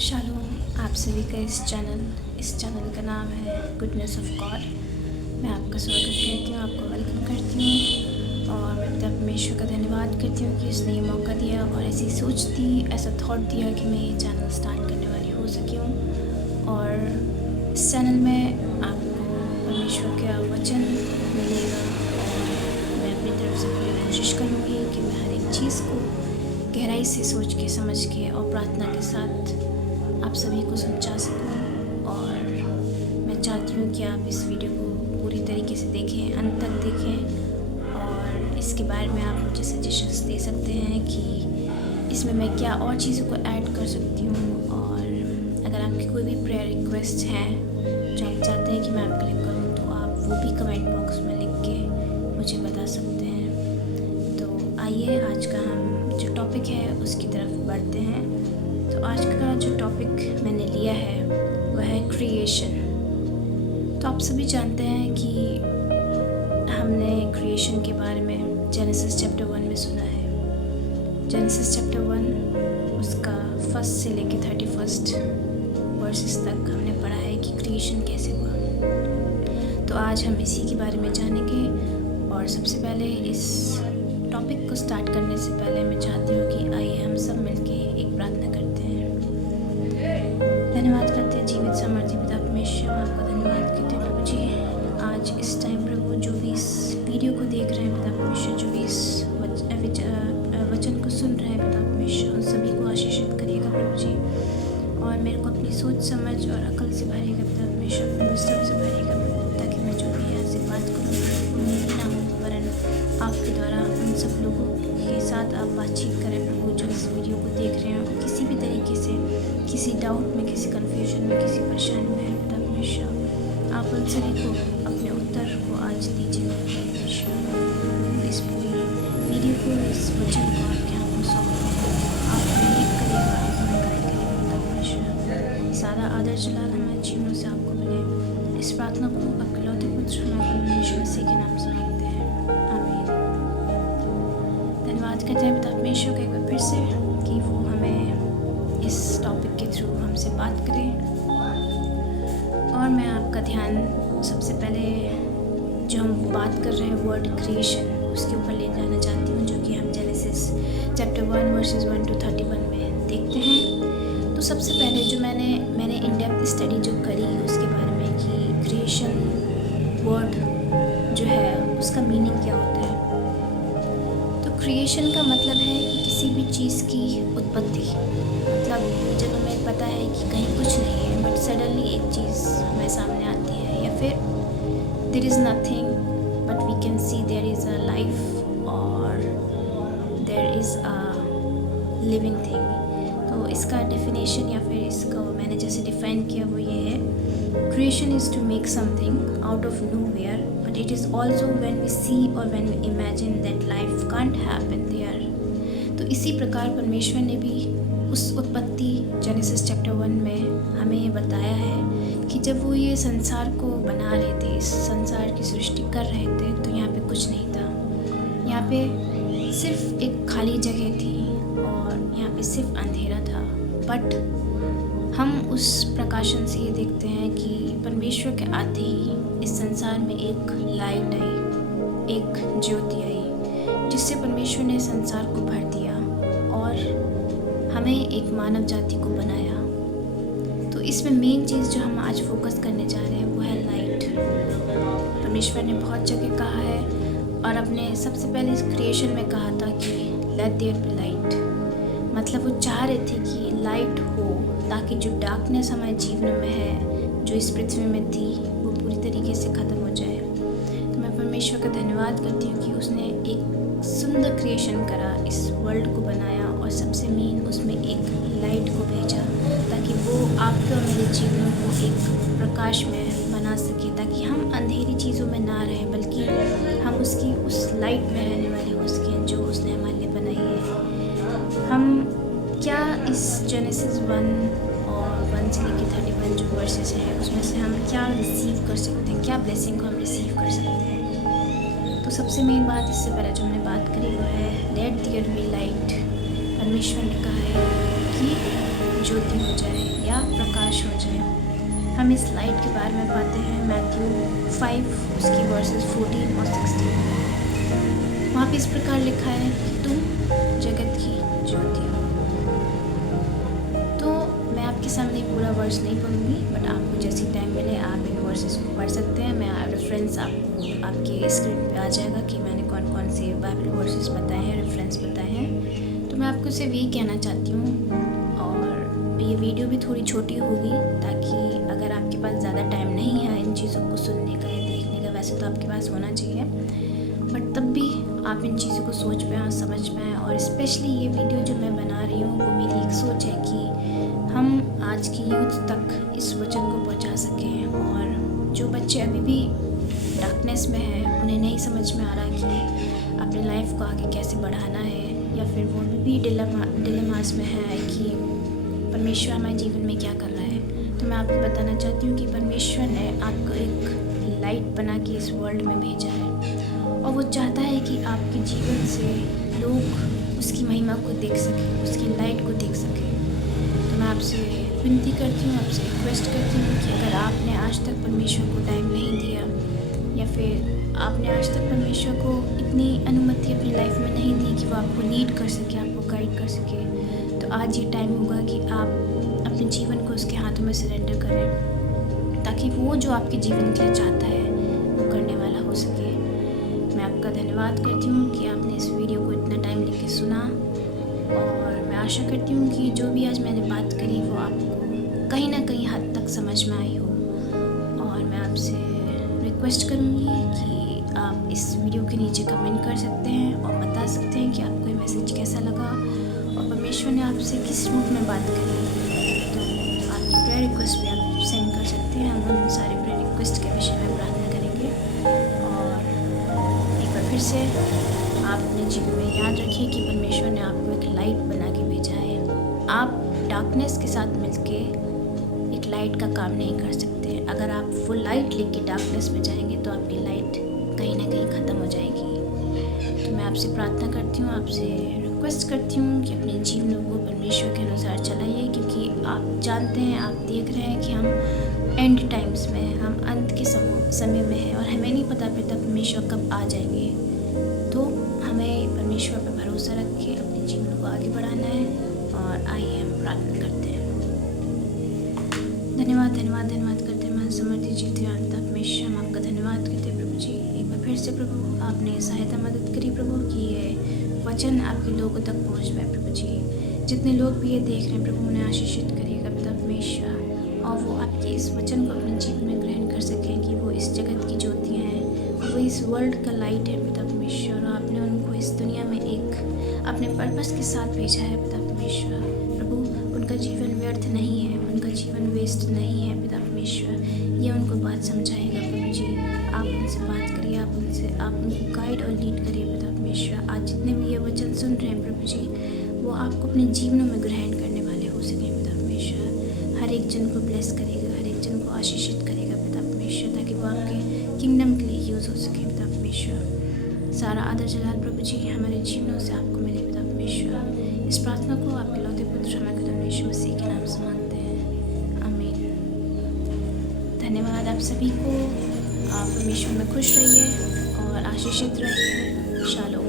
Shalom आप सभी का इस चैनल का नाम है गुडनेस ऑफ गॉड। मैं आपका स्वागत करती हूँ, आपको वेलकम करती हूँ और मैं पिता परमेश्वर का धन्यवाद करती हूँ कि उसने ये मौका दिया और ऐसी सोच दी, ऐसा थॉट दिया कि मैं ये चैनल स्टार्ट करने वाली हो सकी हूँ। और इस चैनल में आपको परमेश्वर का वचन मिलेगा और मैं अपनी तरफ से पूरी कोशिश करूँगी कि मैं हर एक चीज़ को गहराई से सोच के समझ के और प्रार्थना के साथ आप सभी को समझा सकूं। और मैं चाहती हूँ कि आप इस वीडियो को पूरी तरीके से देखें, अंत तक देखें और इसके बारे में आप मुझे सजेशंस दे सकते हैं कि इसमें मैं क्या और चीज़ों को ऐड कर सकती हूँ। और अगर आपकी कोई भी प्रेयर रिक्वेस्ट है जो आप चाहते हैं कि मैं आपके लिए करूँ तो आप वो भी कमेंट बॉक्स में लिख के मुझे बता सकते हैं। तो आइए आज का हम जो टॉपिक है उसकी तरफ बढ़ते हैं। तो आज का जो टॉपिक मैंने लिया है वह है क्रिएशन। तो आप सभी जानते हैं कि हमने क्रिएशन के बारे में जेनेसिस चैप्टर 1 में सुना है। जेनेसिस चैप्टर 1 उसका 1 से लेके 31 वर्सेस तक हमने पढ़ा है कि क्रिएशन कैसे हुआ। तो आज हम इसी के बारे में जानेंगे। और सबसे पहले इस टॉपिक को स्टार्ट करने से पहले मैं चाहती हूँ कि आइए हम सब मिलके एक प्रार्थना करते हैं। धन्यवाद करते हैं जीवित सामर्थ्य पिता परमेश्वर, आपका धन्यवाद करते हैं प्रभु जी। आज इस टाइम प्रभु जो भी इस वीडियो को देख रहे हैं पिता परमेश्वर, जो भी इस वचन को सुन रहे हैं पिता परमेश्वर, उन सभी को आशीषित करिएगा प्रभु जी। और मेरे को अपनी सोच समझ और अकल से भरिएगा पिता परमेश्वर, अपने विस्डम से भरिएगा प्रभु, ताकि मैं जो भी यहाँ से बात करूँ मेरी ना हो वरन आपके द्वारा उन सब लोगों के साथ आप बातचीत करें प्रभु जो इस वीडियो को देख रहे हैं किसी भी तरीके से, किसी डाउट में, किसी कन्फ्यूजन में, किसी परेशानी में है पिता परमेश्वर, आप उन सभी को अपने उत्तर को आज दीजिए परमेश्वर। इस पूरी वीडियो को, इस वचन को आपके हाथों सौंपते हैं, आप लीड करिएगा, आप हमें गाइड करिएगा पिता परमेश्वर। सारा आदर जलाल हमारे जीवनों से आपको मिले। इस प्रार्थना को आपके लौते पुत्र हमारे यीशु मसीह के नाम से मांगते हैं, आमीन। धन्यवाद करते हैं पिता परमेश्वर का एक बार फिर से कि वो हमें इस टॉपिक के थ्रू हमसे बात करें। और मैं आपका ध्यान सबसे पहले जो हम बात कर रहे हैं वर्ड क्रिएशन उसके ऊपर ले जाना चाहती हूँ, जो कि हम जेनेसिस चैप्टर 1 वर्सेस 1 to 31 में देखते हैं। तो सबसे पहले जो मैंने इन डेप्थ स्टडी जो करी उसके बारे में कि क्रिएशन वर्ड जो है उसका मीनिंग क्या होता है। तो क्रिएशन का मतलब है कि किसी भी चीज़ की उत्पत्ति, मतलब जब हमें पता है कि कहीं कुछ नहीं है बट सडनली एक चीज़ हमें सामने आती है, या फिर there is nothing but we can see there is a life और there is a living thing. तो इसका डेफिनेशन या फिर इसको मैंने जैसे डिफाइन किया वो ये है, creation is to make something out of nowhere but it is also when we see और when we imagine that life can't happen there. तो इसी प्रकार परमेश्वर ने भी उस उत्पत्ति जेनेसिस चैप्टर 1 में हमें ये बताया है कि जब वो ये संसार को बना रहे थे, इस संसार की सृष्टि कर रहे थे, तो यहाँ पे कुछ नहीं था। यहाँ पे सिर्फ एक खाली जगह थी और यहाँ पे सिर्फ अंधेरा था। बट हम उस प्रकाशन से ये देखते हैं कि परमेश्वर के आते ही इस संसार में एक लाइट आई, एक ज्योति आई, जिससे परमेश्वर ने संसार को भर दिया और हमें एक मानव जाति को बनाया। तो इसमें मेन चीज़ जो हम आज फोकस करने जा रहे हैं वो है लाइट। परमेश्वर ने बहुत जगह कहा है और अपने सबसे पहले इस क्रिएशन में कहा था कि लेट देयर बी लाइट। मतलब वो चाह रहे थे कि लाइट हो ताकि जो डार्कनेस हमारे जीवन में है, जो इस पृथ्वी में थी, वो पूरी तरीके से ख़त्म हो जाए। तो मैं परमेश्वर का धन्यवाद करती हूँ कि उसने एक सुंदर क्रिएशन करा, इस वर्ल्ड को बनाया और सबसे मेन उसमें एक लाइट को भेजा ताकि वो आपके और मेरे जीवन को एक प्रकाश में बना सके, ताकि हम अंधेरी चीज़ों में ना रहें बल्कि हम उसकी उस लाइट में रहने वाले हो सकें जो उसने हमारे लिए बनाई है। हम क्या इस जेनेसिस 1 और 1 से लेकर 31 जो वर्सेस हैं उसमें से हम क्या रिसीव कर सकते हैं, क्या ब्लेसिंग को हम रिसीव कर सकते हैं। तो सबसे मेन बात इससे पहले जो हमने बात करी वो है लेट देयर बी लाइट। परमेश्वर ने कहा है की ज्योति हो जाए या प्रकाश हो जाए। हम इस लाइट के बारे में पाते हैं मैथ्यू 5 उसकी वर्सेस 14 और 16 में। वहाँ पे इस प्रकार लिखा है कि तुम जगत की ज्योति हो। तो मैं आपके सामने पूरा वर्स नहीं पढ़ूंगी, बट आपको जैसी टाइम मिले आप इन वर्सेस को पढ़ सकते हैं। मैं रेफरेंस आपको आपके स्क्रीन पे आ जाएगा कि मैंने कौन कौन से बाइबल वर्सेस बताए हैं, रेफरेंस बताए हैं। तो मैं आपको सिर्फ यही कहना चाहती हूँ, और ये वीडियो भी थोड़ी छोटी होगी ताकि अगर आपके पास ज़्यादा टाइम नहीं है इन चीज़ों को सुनने का या देखने का, वैसे तो आपके पास होना चाहिए, बट तब भी आप इन चीज़ों को सोच पाएँ और समझ पाएँ। और स्पेशली ये वीडियो जो मैं बना रही हूँ वो मेरी एक सोच है कि हम आज की यूथ तक इस वचन को पहुँचा सकें। और जो बच्चे अभी भी डार्कनेस में हैं, उन्हें नहीं समझ में आ रहा कि अपनी लाइफ को आगे कैसे बढ़ाना है, या फिर वो भी डिलेमास में है कि परमेश्वर हमारे जीवन में क्या कर रहा है, तो मैं आपको बताना चाहती हूँ कि परमेश्वर ने आपको एक लाइट बना के इस वर्ल्ड में भेजा है, और वो चाहता है कि आपके जीवन से लोग उसकी महिमा को देख सकें, उसकी लाइट को देख सकें। तो मैं आपसे विनती करती हूँ, आपसे रिक्वेस्ट करती हूँ कि अगर आपने आज तक परमेश्वर को टाइम नहीं दिया, या फिर आपने आज तक परमेश्वर को इतनी अनुमति अपनी लाइफ में नहीं दी कि वो आपको लीड कर सके, आपको गाइड कर सके, तो आज ये टाइम होगा कि आप अपने जीवन को उसके हाथों में सरेंडर करें, ताकि वो जो आपके जीवन के लिए चाहता है वो करने वाला हो सके। मैं आपका धन्यवाद करती हूँ कि आपने इस वीडियो को इतना टाइम लेके सुना, और मैं आशा करती हूँ कि जो भी आज मैंने बात करी वो आपको कहीं ना कहीं हद तक समझ में आई हो। और मैं आपसे रिक्वेस्ट करूँगी कि आप इस वीडियो के नीचे कमेंट कर सकते हैं और बता सकते हैं कि आपको ये मैसेज कैसा लगा और परमेश्वर ने आपसे किस रूप में बात करी। तो आपकी प्रेयर रिक्वेस्ट भी आप सेंड कर सकते हैं, हम उन सारे प्रेयर रिक्वेस्ट के विषय में प्रार्थना करेंगे। और एक बार फिर से आप अपने जीवन में याद रखिए कि परमेश्वर ने आपको एक लाइट बना के भेजा है। आप डार्कनेस के साथ मिलके एक लाइट का काम नहीं कर सकते। अगर आप वो लाइट लेके डार्कनेस में जाएंगे तो आपकी लाइट कहीं ना कहीं ख़त्म हो जाएगी। तो मैं आपसे प्रार्थना करती हूँ, आपसे रिक्वेस्ट करती हूँ कि अपने जीवनों को परमेश्वर के अनुसार चलाइए, क्योंकि आप जानते हैं, आप देख रहे हैं कि हम एंड टाइम्स में हैं, हम अंत के समय में हैं, और हमें नहीं पता फिर तक परमेश्वर कब आ जाएंगे। तो हमें परमेश्वर पर भरोसा रख के अपने जीवन को आगे बढ़ाना है। और आइए हम प्रार्थना करते हैं। धन्यवाद धन्यवाद धन्यवाद करते हैं महान समर्थी जीते अंत हमेशा हम आपका धन्यवाद करते हैं प्रभु जी। एक बार फिर से प्रभु आपने सहायता मदद करी प्रभु कि ये वचन आपके लोगों तक पहुँच पाए प्रभु जी। जितने लोग भी ये देख रहे हैं प्रभु उन्हें आशीषित करिएगा पिता हमेशा, और वो आपके इस वचन को अपने जीवन में ग्रहण कर सकें कि वो इस जगत की ज्योति हैं, वो इस वर्ल्ड का लाइट है पिता परमेश्वर। और आपने उनको इस दुनिया में एक अपने पर्पस के साथ भेजा है पिता परमेश्वर। प्रभु उनका जीवन व्यर्थ नहीं है, उनका जीवन वेस्ट नहीं है पिता परमेश्वर। ये उनको बात समझाएगा प्रभु जी। आप उनसे बात करिए, आप उनको गाइड और लीड करिए पिता परमेश्वर। आज जितने भी ये वचन सुन रहे हैं प्रभु जी, वो आपको अपने जीवनों में ग्रहण करने वाले हो सकें पिता परमेश्वर। हर एक जन को ब्लेस करेगा, हर एक जन को आशीषित करेगा पिता परमेश्वर, ताकि वो आपके किंगडम के लिए यूज़ हो सके पिता परमेश्वर। सारा आदर जलाल प्रभु जी हमारे जीवनों से आपको मिले पिता परमेश्वर। इस प्रार्थना को आपके लौते पुत्र हमारे पिता यीशु मसीह के नाम से मांगते हैं, आमीन। धन्यवाद आप सभी को। आप परमेश्वर में खुश रहिए और आशीषित रहिए। शालोम।